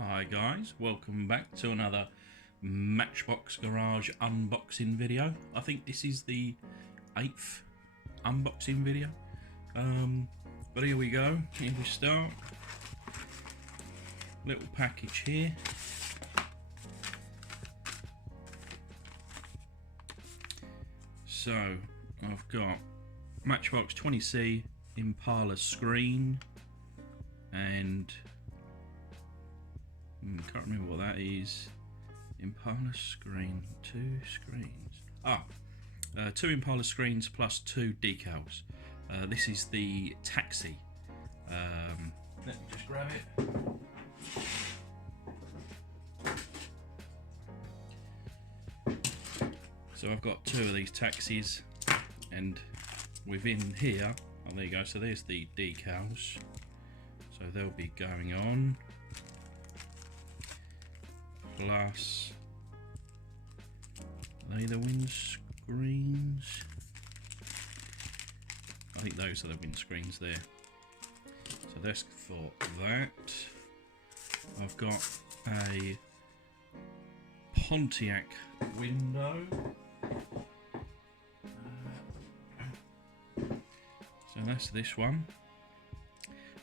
Hi guys, welcome back to another Matchbox Garage unboxing video. I think this is the 8th unboxing video. But here we go, here we start. Little package here. So I've got Matchbox 20C Impala screen and can't remember what that is. Impala screen, 2 screens. Two Impala screens plus 2 decals. This is the taxi. Let me just grab it. So I've got 2 of these taxis, and within here, oh there you go, so there's the decals. So they'll be going on. Plus, are they the windscreens? I think those are the windscreens there. So that's for that. I've got a Pontiac window. So that's this one.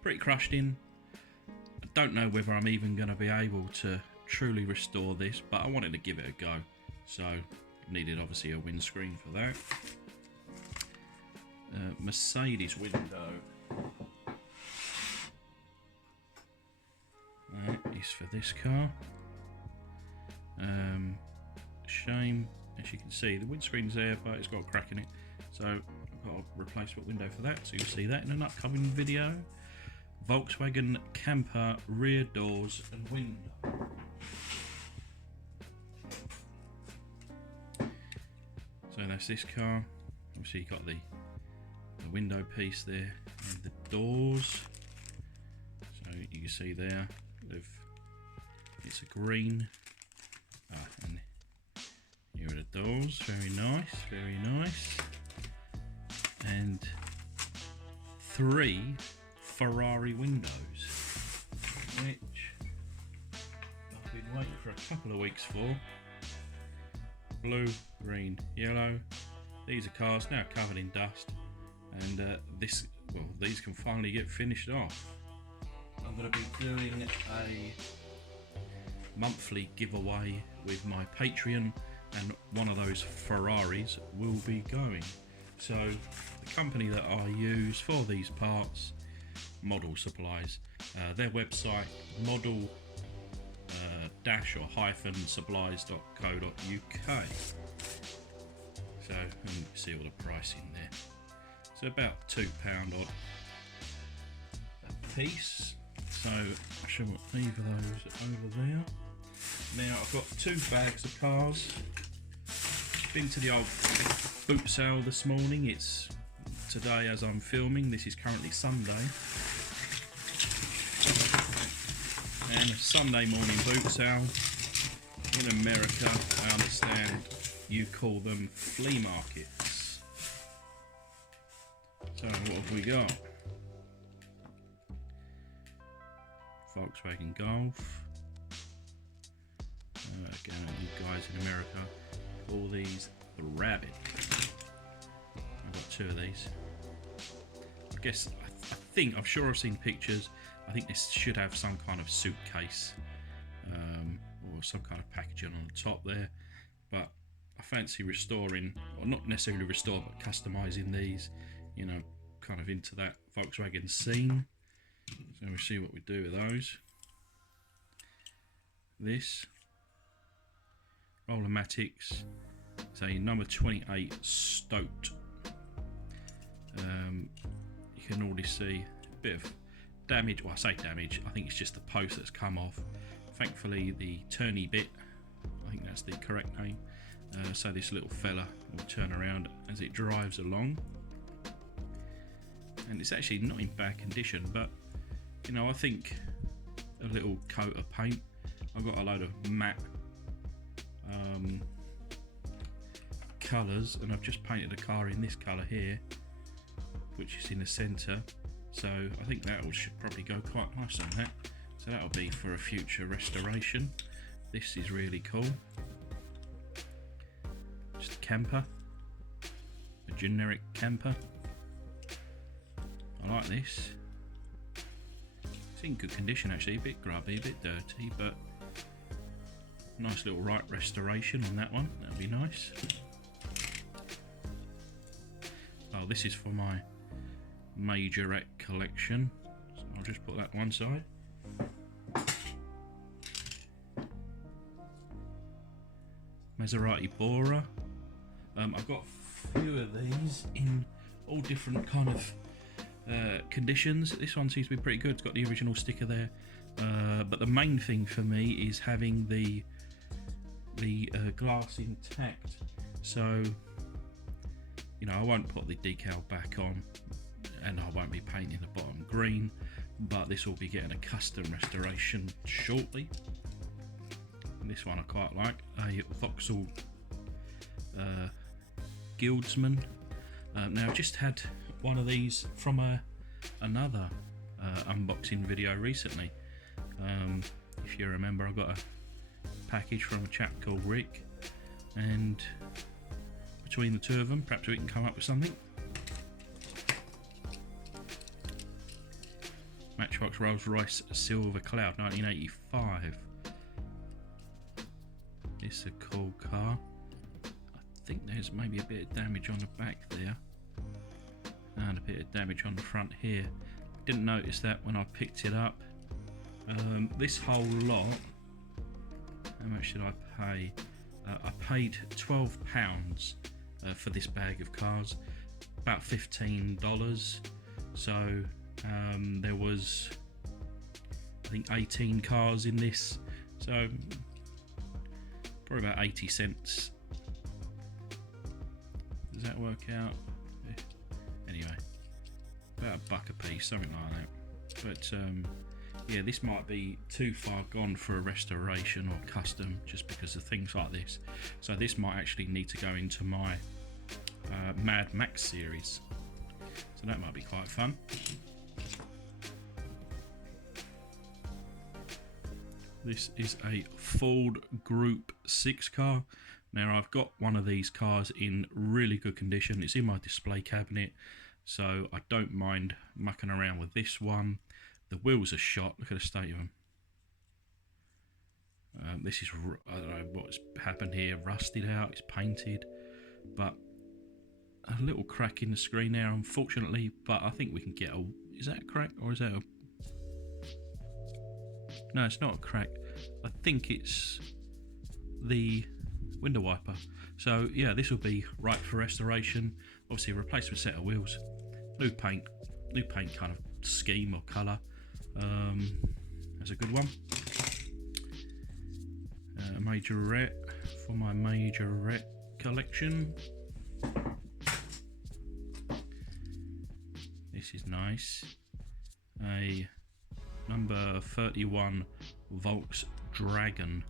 Pretty crushed in. I don't know whether I'm even going to be able to truly restore this, but I wanted to give it a go, so needed obviously a windscreen for that. Mercedes window. That is for this car. Shame, as you can see, the windscreen's there, but it's got a crack in it, so I've got a replacement window for that, so you'll see that in an upcoming video. Volkswagen camper rear doors and window. So that's this car. Obviously you've got the window piece there and the doors. So you can see there, it's a green. And here are the doors. Very nice, very nice. And 3 Ferrari windows, which I've been waiting for a couple of weeks for. Blue, green, yellow. These are cars now covered in dust, and these can finally get finished off. I'm going to be doing a monthly giveaway with my Patreon, and one of those Ferraris will be going. So the company that I use for these parts, Model Supplies, their website model supplies.co.uk. So you can see all the pricing there. So about £2 odd a piece. So I shall leave those over there. Now I've got 2 bags of cars. Been to the old boot sale this morning. It's today as I'm filming. This is currently Sunday. And a Sunday morning boot sale. In America, I understand you call them flea markets. So what have we got? Volkswagen Golf. Again, you guys in America call these the Rabbit. I've got 2 of these. I guess, I'm sure I've seen pictures. I think this should have some kind of suitcase or some kind of packaging on the top there. But I fancy restoring, or not necessarily restore, but customizing these, you know, kind of into that Volkswagen scene. So we'll see what we do with those. This Rollermatics, it's a number 28 Stoat. You can already see a bit of damage. Well, I say damage, I think it's just the post that's come off. Thankfully the turny bit, I think that's the correct name, so this little fella will turn around as it drives along. And it's actually not in bad condition, but you know, I think a little coat of paint. I've got a load of matte colours, and I've just painted a car in this colour here, which is in the centre. So I think that should probably go quite nice on that. So So that'll be for a future restoration. This is really cool. Just a camper, a generic camper. I like this. It's in good condition actually, a bit grubby, a bit dirty, but nice little right restoration on that one. That'd be nice. Oh, this is for my majorette collection. So I'll just put that one side. Maserati Bora. I've got a few of these in all different kind of conditions. This one seems to be pretty good. It's got the original sticker there, but the main thing for me is having the glass intact. So you know, I won't put the decal back on, and I won't be painting the bottom green, but this will be getting a custom restoration shortly. And this one I quite like, a Vauxhall Guildsman. Now I've just had one of these from another unboxing video recently. If you remember, I got a package from a chap called Rick, and between the two of them, perhaps we can come up with something. Matchbox Rolls-Royce Silver Cloud 1985. It's a cool car. I think there's maybe a bit of damage on the back there, and a bit of damage on the front here. Didn't notice that when I picked it up. This whole lot, how much did I pay? I paid £12 for this bag of cars, about $15. So there was, I think, 18 cars in this, so probably about 80 cents. Does that work out? Anyway, about $1 a piece, something like that. But yeah, this might be too far gone for a restoration or custom, just because of things like this. So this might actually need to go into my Mad Max series. So that might be quite fun. This is a Ford Group 6 car. Now I've got one of these cars in really good condition. It's in my display cabinet, so I don't mind mucking around with this one. The wheels are shot. Look at the state of them. This is, I don't know what's happened here. Rusted out. It's painted, but a little crack in the screen there, unfortunately. But I think we can get a. Is that a crack or is that a? No, it's not a crack. I think it's the window wiper. So yeah, this will be right for restoration. Obviously, a replacement set of wheels, new paint kind of scheme or colour. That's a good one. A majorette for my majorette collection. This is nice. A number 31 Volkswagen.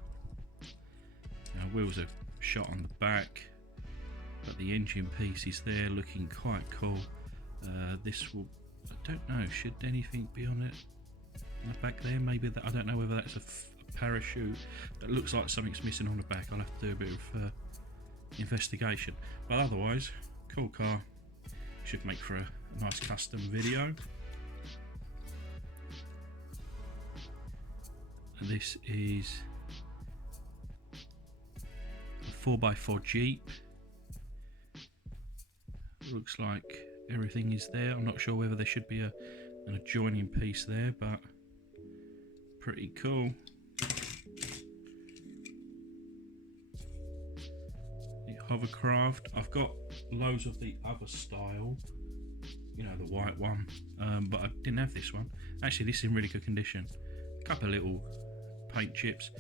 Wheels are shot on the back, but the engine piece is there, looking quite cool. This will, I don't know, should anything be on it? On the back there, maybe that. I don't know whether that's a parachute. That looks like something's missing on the back. I'll have to do a bit of investigation. But otherwise, cool car. Should make for a nice custom video. This is a 4x4 Jeep. Looks like everything is there. I'm not sure whether there should be an adjoining piece there, but pretty cool. The hovercraft. I've got loads of the other style, you know, the white one, but I didn't have this one. Actually, this is in really good condition. A couple of little paint chips,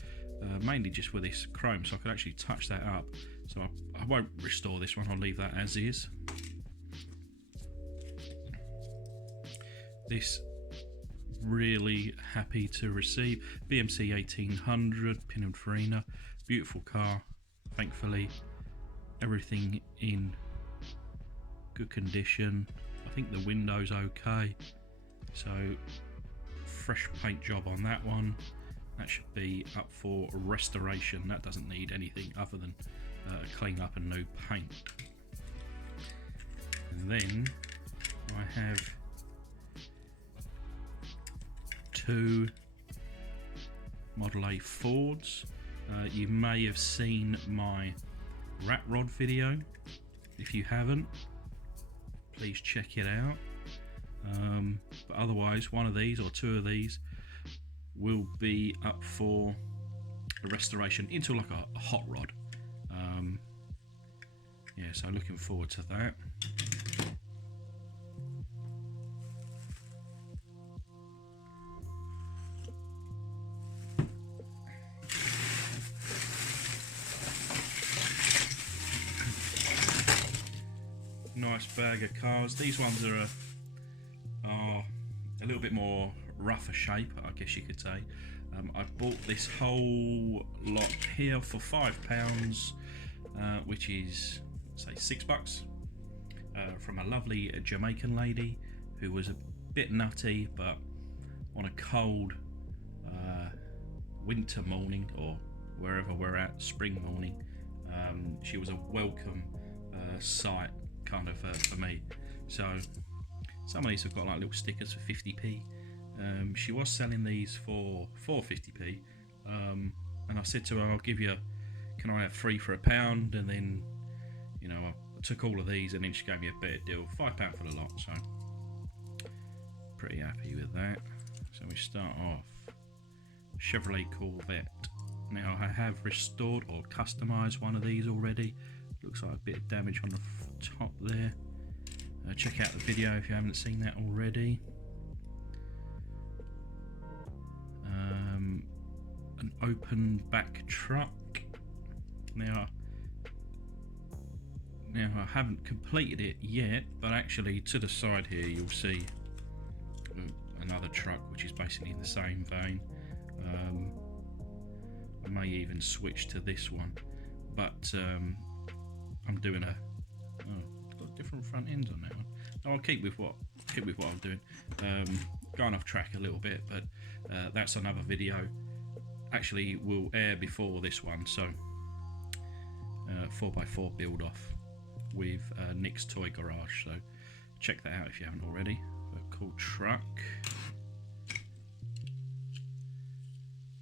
mainly just with this chrome, so I could actually touch that up. So I won't restore this one, I'll leave that as is. This, really happy to receive. BMC 1800 Pininfarina, beautiful car. Thankfully, everything in good condition. I think the window's okay. So fresh paint job on that one. That should be up for restoration. That doesn't need anything other than clean up and new paint. And then I have 2 Model A Fords. You may have seen my rat rod video. If you haven't, please check it out. But otherwise, one of these or 2 of these will be up for a restoration into like a hot rod. Yeah, so looking forward to that. Nice bag of cars. These ones are a little bit more rougher shape, I guess you could say. I bought this whole lot here for £5, which is, say, $6, from a lovely Jamaican lady who was a bit nutty, but on a cold winter morning, or wherever we're at, spring morning, she was a welcome sight kind of for me. So some of these have got like little stickers for 50p. She was selling these for 50p, and I said to her, I'll give you, can I have 3 for £1? And then, you know, I took all of these, and then she gave me a better deal, £5 for the lot. So pretty happy with that. So we start off Chevrolet Corvette. Now I have restored or customized one of these already. Looks like a bit of damage on the top there. Check out the video if you haven't seen that already. An open back truck. Now I haven't completed it yet, but actually to the side here you'll see another truck which is basically in the same vein. I may even switch to this one, but I'm doing it's got different front ends on that one. No, I'll keep with what I'm doing. Going off track a little bit, but that's another video. Actually, will air before this one. So 4x4 build off with Nick's Toy Garage. So check that out if you haven't already. A cool truck.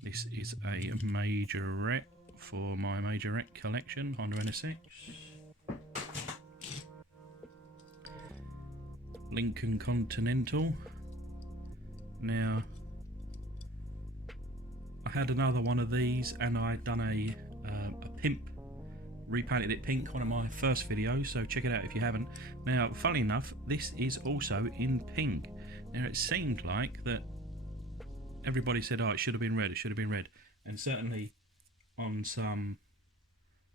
This is a Majorette for my Majorette collection, Honda NSX. Lincoln Continental. Now, I had another one of these, and I'd done a pimp, repainted it pink, one of my first videos, so check it out if you haven't. Now, funnily enough, this is also in pink. Now, it seemed like that everybody said, oh, it should have been red, it should have been red. And certainly on some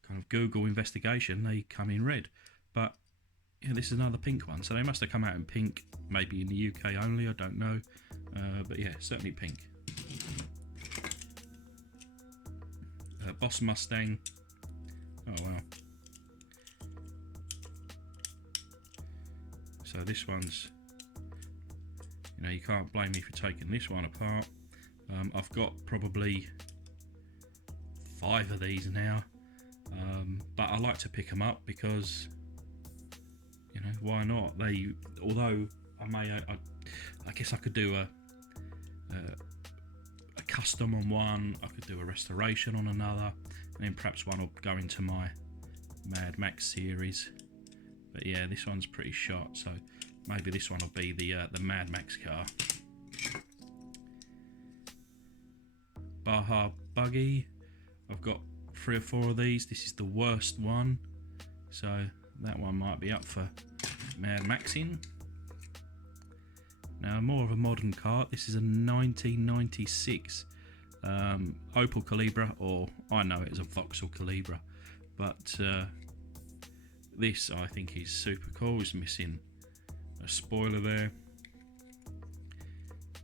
kind of Google investigation, they come in red. But yeah, this is another pink one, so they must have come out in pink, maybe in the UK only, I don't know. But yeah, certainly pink. Boss Mustang. Oh wow. So this one's, you know, you can't blame me for taking this one apart. I've got probably 5 of these now, but I like to pick them up because, you know, why not? They, although I guess I could do a custom on one, I could do a restoration on another, and then perhaps one will go into my Mad Max series. But yeah, this one's pretty shot, so maybe this one will be the Mad Max car. Baja Buggy. I've got 3 or 4 of these. This is the worst one, so that one might be up for Mad Maxing. Now, more of a modern car. This is a 1996 Opel Calibra, or I know it as a Vauxhall Calibra, but this I think is super cool. It's missing a spoiler there.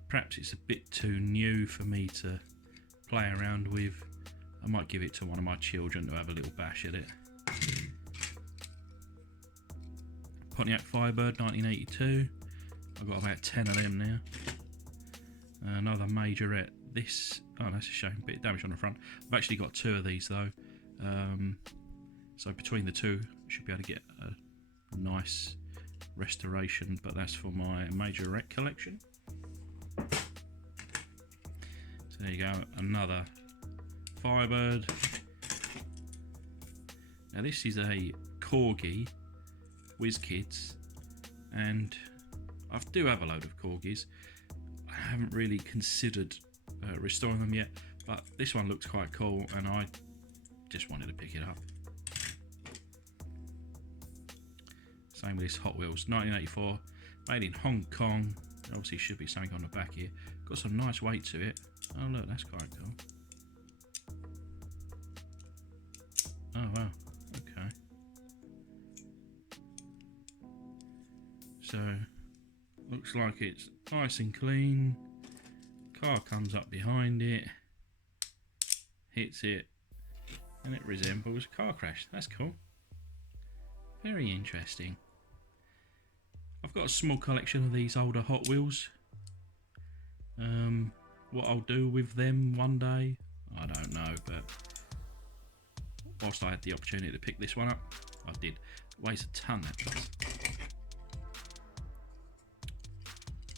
Perhaps it's a bit too new for me to play around with. I might give it to one of my children to have a little bash at it. Pontiac Firebird 1982. I've got about 10 of them now. Another majorette. This, oh, that's a shame, bit of damage on the front. I've actually got 2 of these though, so between the 2 I should be able to get a nice restoration, but that's for my majorette collection. So there you go, another Firebird. Now this is a Corgi WizKids, and I do have a load of Corgis. I haven't really considered restoring them yet, but this one looks quite cool and I just wanted to pick it up. Same with this Hot Wheels, 1984, made in Hong Kong. Obviously should be something on the back here. Got some nice weight to it. Oh look, that's quite cool. Oh wow, okay. So, looks like it's nice and clean. Car comes up behind it, hits it, and it resembles a car crash. That's cool. Very interesting. I've got a small collection of these older Hot Wheels. What I'll do with them one day, I don't know, but whilst I had the opportunity to pick this one up, I did. It weighs a ton, that does.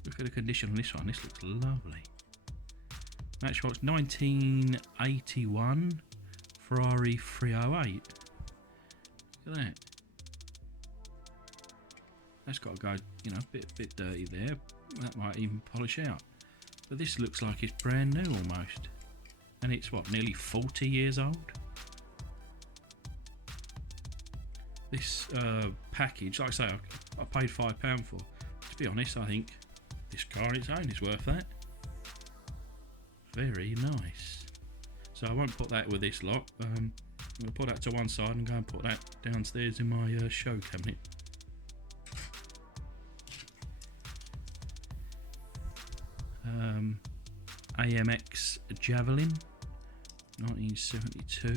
Look at the condition on this one. This looks lovely. Matchbox 1981 Ferrari 308. Look at that. That's got to go, you know, a bit dirty there. That might even polish out. But this looks like it's brand new almost. And it's what, nearly 40 years old? This package, like I say, I paid £5 for. To be honest, I think this car on its own is worth that. Very nice. So I won't put that with this lot. I'm going to put that to one side and go and put that downstairs in my show cabinet. AMX Javelin 1972. I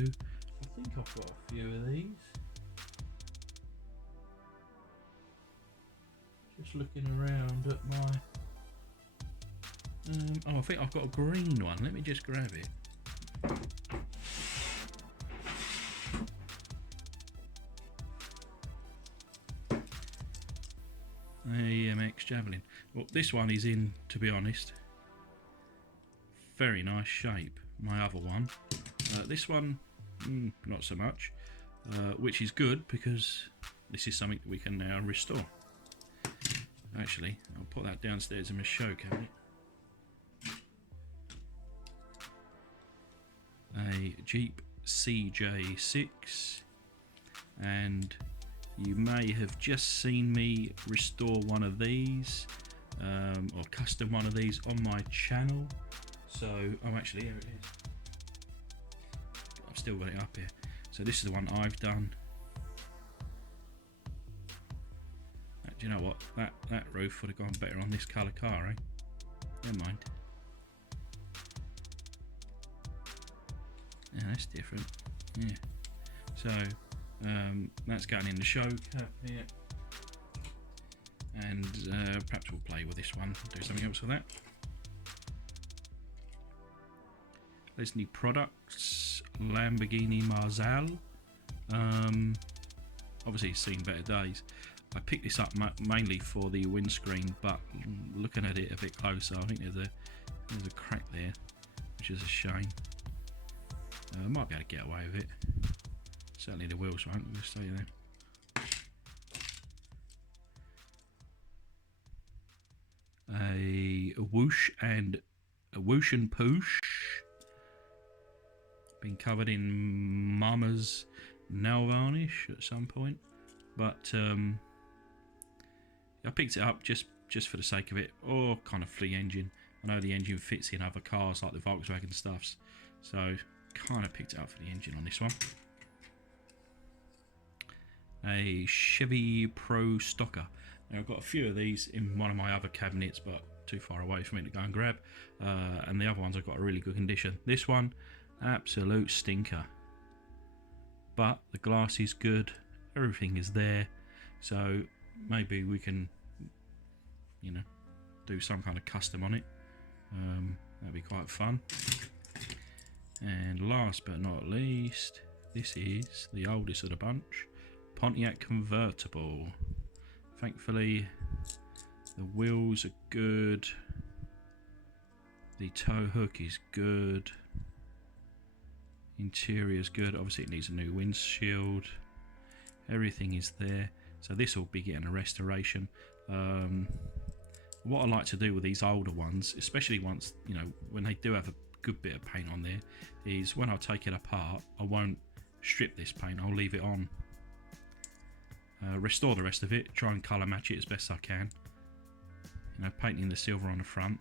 think I've got a few of these. Just looking around at my oh, I think I've got a green one. Let me just grab it. AMX Javelin. Well, this one is in, to be honest, very nice shape. My other one, this one, not so much, which is good because this is something that we can now restore. Actually, I'll put that downstairs in my show cabinet. A Jeep CJ6, and you may have just seen me restore one of these, or custom one of these on my channel. So, oh actually here it is. I've still got it up here. So this is the one I've done. Do you know what? That roof would have gone better on this colour car, eh? Never mind. Yeah, that's different. Yeah. So that's going in the show cap here, and perhaps we'll play with this one. Do something else with that. Leslie Products Lamborghini Marzal. Obviously, it's seen better days. I picked this up mainly for the windscreen, but looking at it a bit closer, I think there's a crack there, which is a shame. I might be able to get away with it. Certainly the wheels won't, I'll just tell you that. A whoosh and poosh. Been covered in Mama's nail varnish at some point, but I picked it up just for the sake of it, or kind of Flea engine. I know the engine fits in other cars like the Volkswagen stuffs, so kind of picked it up for the engine on this one. A Chevy Pro Stocker. Now I've got a few of these in one of my other cabinets, but too far away for me to go and grab. And the other ones I've got a really good condition. This one, absolute stinker. But the glass is good, everything is there, so maybe we can, you know, do some kind of custom on it. That'd be quite fun. And last but not least, this is the oldest of the bunch, Pontiac convertible. Thankfully, the wheels are good. The tow hook is good. Interior is good. Obviously, it needs a new windshield. Everything is there. So this will be getting a restoration. What I like to do with these older ones, especially once, you know, when they do have a good bit of paint on there, is when I take it apart, I won't strip this paint. I'll leave it on. Restore the rest of it. Try and colour match it as best I can. You know, painting the silver on the front.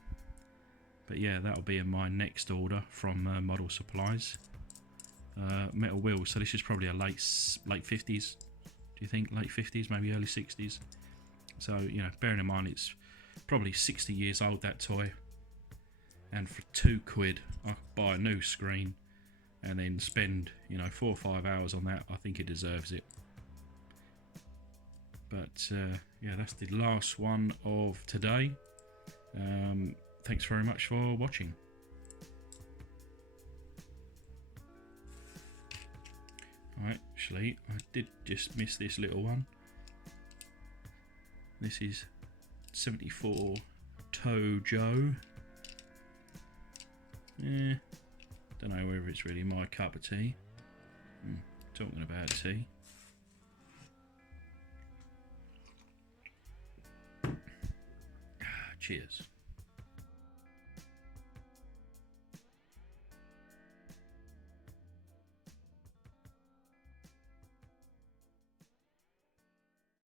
But yeah, that'll be in my next order from Model Supplies. Metal wheels. So this is probably a late 50s. Do you think late 50s, maybe early 60s? So you know, bearing in mind it's probably 60 years old, that toy. And for £2, I could buy a new screen and then spend, you know, 4 or 5 hours on that. I think it deserves it. But yeah, that's the last one of today. Thanks very much for watching. Actually, I did just miss this little one. This is 74 Toe Joe. Yeah, don't know whether it's really my cup of tea. Talking about tea. Cheers.